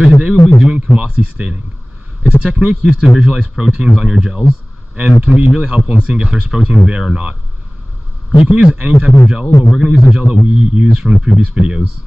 So today we'll be doing Coomassie Staining. It's a technique used to visualize proteins on your gels and can be really helpful in seeing if there's protein there or not. You can use any type of gel, but we're going to use the gel that we used from the previous videos.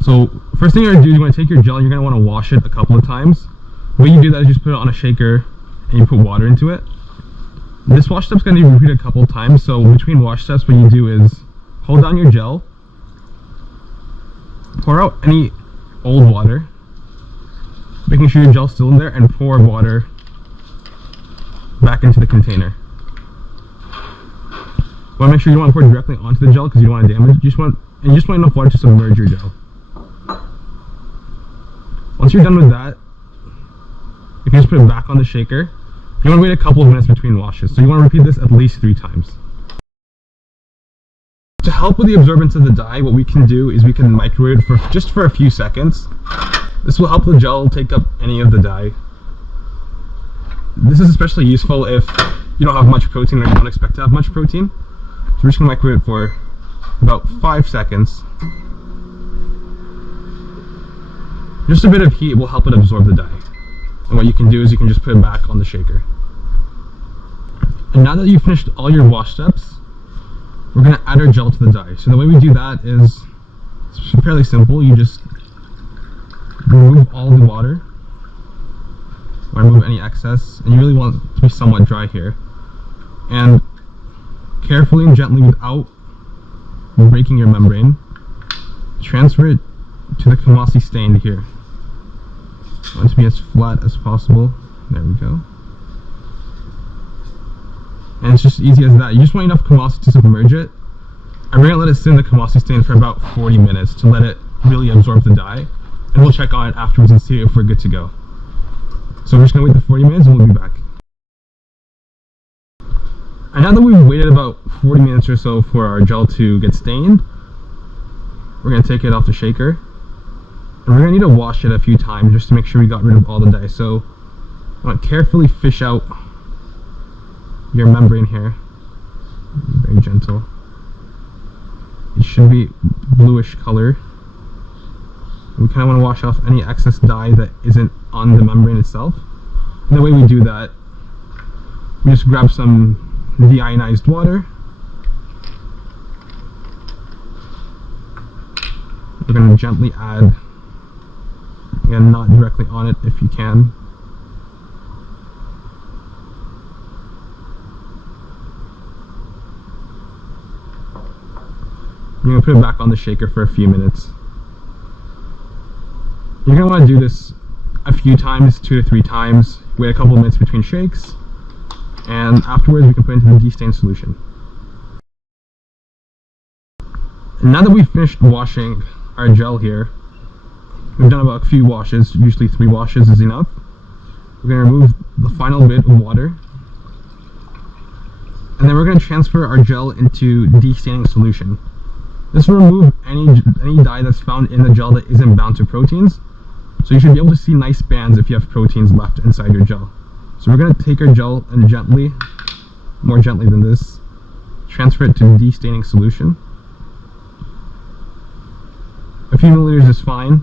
So first thing you're going to do is you want to take your gel and you're going to want to wash it a couple of times. The way you do that is just put it on a shaker and you put water into it. This wash step's going to be repeated a couple of times, so between wash steps what you do is hold down your gel, pour out any old water, making sure your gel's still in there, and pour water back into the container. You want to make sure you don't want to pour directly onto the gel because you don't want to damage it. You just want enough water to submerge your gel. Once you're done with that, you can just put it back on the shaker. You want to wait a couple of minutes between washes, so you want to repeat this at least 3 times. To help with the absorbance of the dye, what we can do is we can microwave it for a few seconds. This will help the gel take up any of the dye. This is especially useful if you don't have much protein or you don't expect to have much protein. So we're just going to microwave it for about 5 seconds. Just a bit of heat will help it absorb the dye. And what you can do is you can just put it back on the shaker. And now that you've finished all your wash steps, we're going to add our gel to the dye. So the way we do that is fairly simple. You just remove all the water, or remove any excess, and you really want it to be somewhat dry here. And carefully and gently, without breaking your membrane, transfer it to the Coomassie stain here. I want it to be as flat as possible. There we go. And it's just easy as that. You just want enough Coomassie to submerge it. And we're going to let it sit in the Coomassie stain for about 40 minutes to let it really absorb the dye. And we'll check on it afterwards and see if we're good to go. So we're just going to wait the 40 minutes and we'll be back. And now that we've waited about 40 minutes or so for our gel to get stained, we're going to take it off the shaker. And we're going to need to wash it a few times just to make sure we got rid of all the dye. So I want to carefully fish out your membrane here. Very gentle. It should be bluish color. We kind of want to wash off any excess dye that isn't on the membrane itself. And the way we do that, we just grab some deionized water. We're going to gently add, again, not directly on it if you can. You're going to put it back on the shaker for a few minutes. You're going to want to do this a few times, 2 to 3 times. Wait a couple of minutes between shakes, and afterwards we can put it into the de-stain solution. And now that we've finished washing our gel here, we've done about a few washes, usually 3 washes is enough. We're going to remove the final bit of water, and then we're going to transfer our gel into de-staining solution. This will remove any dye that's found in the gel that isn't bound to proteins. So you should be able to see nice bands if you have proteins left inside your gel. So we're going to take our gel and gently, more gently than this, transfer it to de-staining solution. A few milliliters is fine.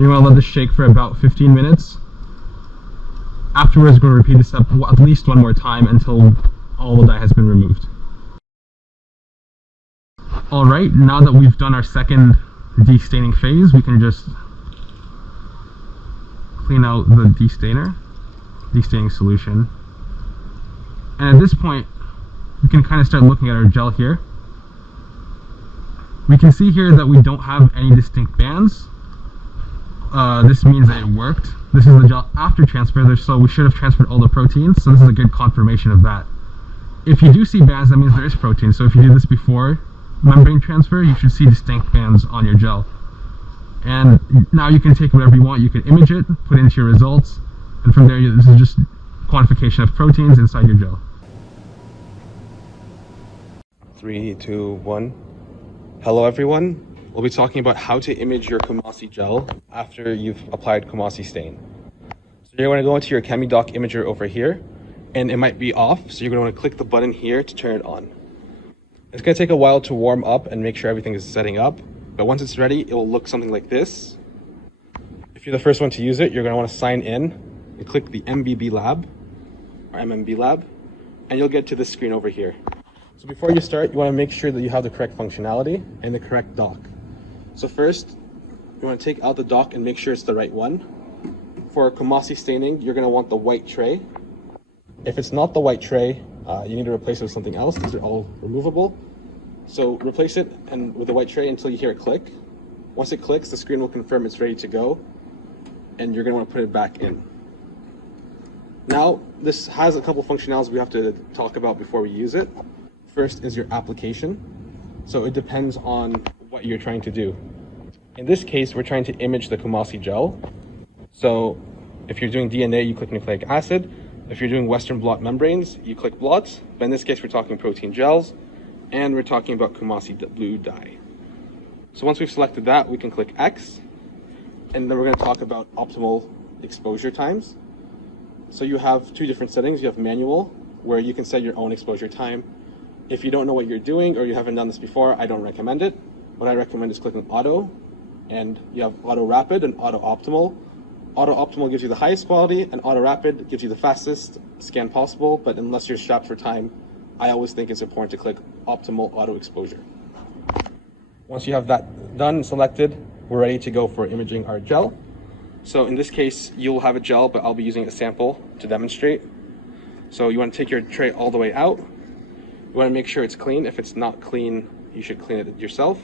You're going to let this shake for about 15 minutes. Afterwards, we're going to repeat this step at least one more time until all the dye has been removed. Alright, now that we've done our second de-staining phase, we can just clean out the de-staining solution. And at this point, we can kind of start looking at our gel here. We can see here that we don't have any distinct bands. This means that it worked. This is the gel after transfer, so we should have transferred all the proteins, so this is a good confirmation of that. If you do see bands, that means there is protein, so if you do this before membrane transfer, you should see distinct bands on your gel. And now you can take whatever you want, you can image it, put it into your results, and from there this is just quantification of proteins inside your gel. 3, 2, 1. Hello everyone. We'll be talking about how to image your Coomassie gel after you've applied Coomassie stain. So you're going to go into your ChemiDoc imager over here, and it might be off, so you're going to want to click the button here to turn it on. It's going to take a while to warm up and make sure everything is setting up, but once it's ready, it will look something like this. you're the first one to use it, you're going to want to sign in and click the MBB lab or MMB lab, and you'll get to this screen over here. So before you start, you want to make sure that you have the correct functionality and the correct dock. So first, you want to take out the dock and make sure it's the right one. For Coomassie Staining, you're going to want the white tray. If it's not the white tray, you need to replace it with something else. These are all removable. So replace it and with the white tray until you hear it click. Once it clicks, the screen will confirm it's ready to go, and you're going to want to put it back in. Now, this has a couple functionalities we have to talk about before we use it. First is your application. So it depends on what you're trying to do. In this case, we're trying to image the Coomassie gel. So if you're doing DNA, you click nucleic acid. If you're doing Western blot membranes, you click blots. But in this case, we're talking protein gels, and we're talking about Coomassie blue dye. So once we've selected that, we can click X, and then we're going to talk about optimal exposure times. So you have two different settings. You have manual, where you can set your own exposure time. If you don't know what you're doing or you haven't done this before, I don't recommend it. What I recommend is clicking auto, and you have auto rapid and auto optimal. Auto optimal gives you the highest quality, and auto rapid gives you the fastest scan possible, but unless you're strapped for time, I always think it's important to click optimal auto exposure. Once you have that done and selected, we're ready to go for imaging our gel. So in this case, you'll have a gel, but I'll be using a sample to demonstrate. So you want to take your tray all the way out. You want to make sure it's clean. If it's not clean, you should clean it yourself.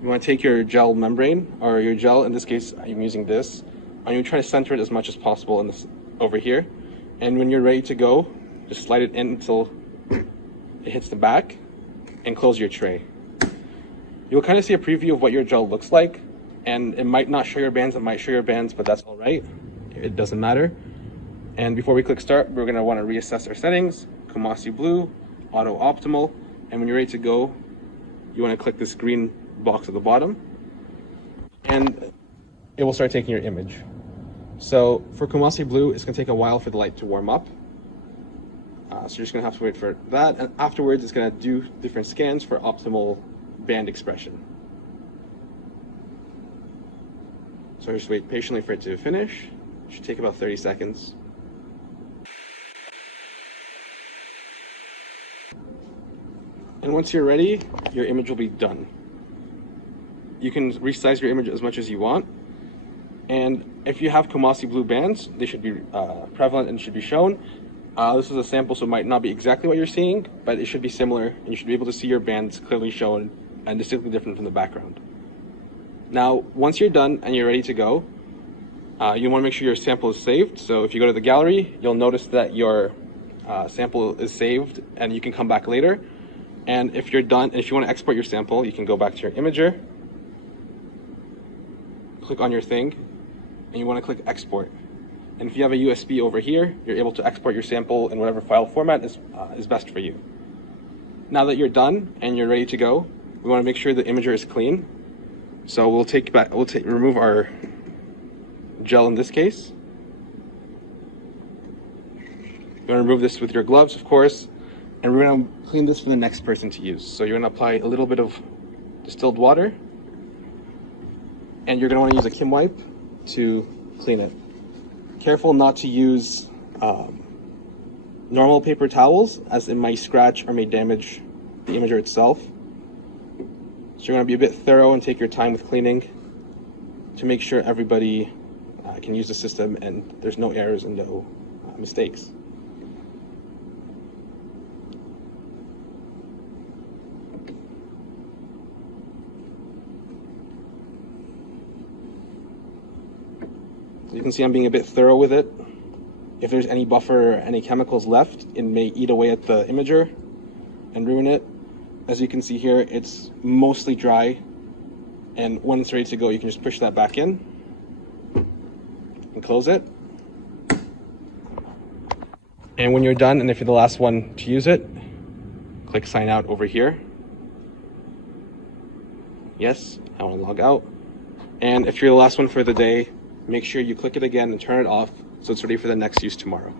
You want to take your gel membrane, or your gel, in this case I'm using this, and you try to center it as much as possible in this over here. And when you're ready to go, just slide it in until it hits the back and close your tray. You'll kind of see a preview of what your gel looks like, and it might not show your bands, it might show your bands, but that's all right. It doesn't matter. And before we click start, we're going to want to reassess our settings, Coomassie blue, auto optimal, and when you're ready to go, you want to click this green box at the bottom, and it will start taking your image. So for Coomassie blue, it's going to take a while for the light to warm up. So you're just going to have to wait for that, and afterwards it's going to do different scans for optimal band expression. So just wait patiently for it to finish. It should take about 30 seconds. And once you're ready, your image will be done. You can resize your image as much as you want. And if you have Coomassie blue bands, they should be prevalent and should be shown. This is a sample, so it might not be exactly what you're seeing, but it should be similar, and you should be able to see your bands clearly shown and distinctly different from the background. Now, once you're done and you're ready to go, you want to make sure your sample is saved. So if you go to the gallery, you'll notice that your sample is saved, and you can come back later. And if you're done, if you want to export your sample, you can go back to your imager, click on your thing, and you want to click export. And if you have a USB over here, you're able to export your sample in whatever file format is best for you. Now that you're done and you're ready to go, we want to make sure the imager is clean. So we'll remove our gel in this case. You're going to remove this with your gloves, of course, and we're going to clean this for the next person to use. So you're going to apply a little bit of distilled water, and you're going to want to use a Kim wipe to clean it. Careful not to use normal paper towels, as it might scratch or may damage the imager itself. So you're going to be a bit thorough and take your time with cleaning to make sure everybody can use the system and there's no errors and no mistakes. You can see I'm being a bit thorough with it. If there's any buffer or any chemicals left, it may eat away at the imager and ruin it. As you can see here, it's mostly dry, and when it's ready to go, you can just push that back in and close it. And when you're done, and if you're the last one to use it, click sign out over here. Yes, I want to log out. And if you're the last one for the day, make sure you click it again and turn it off so it's ready for the next use tomorrow.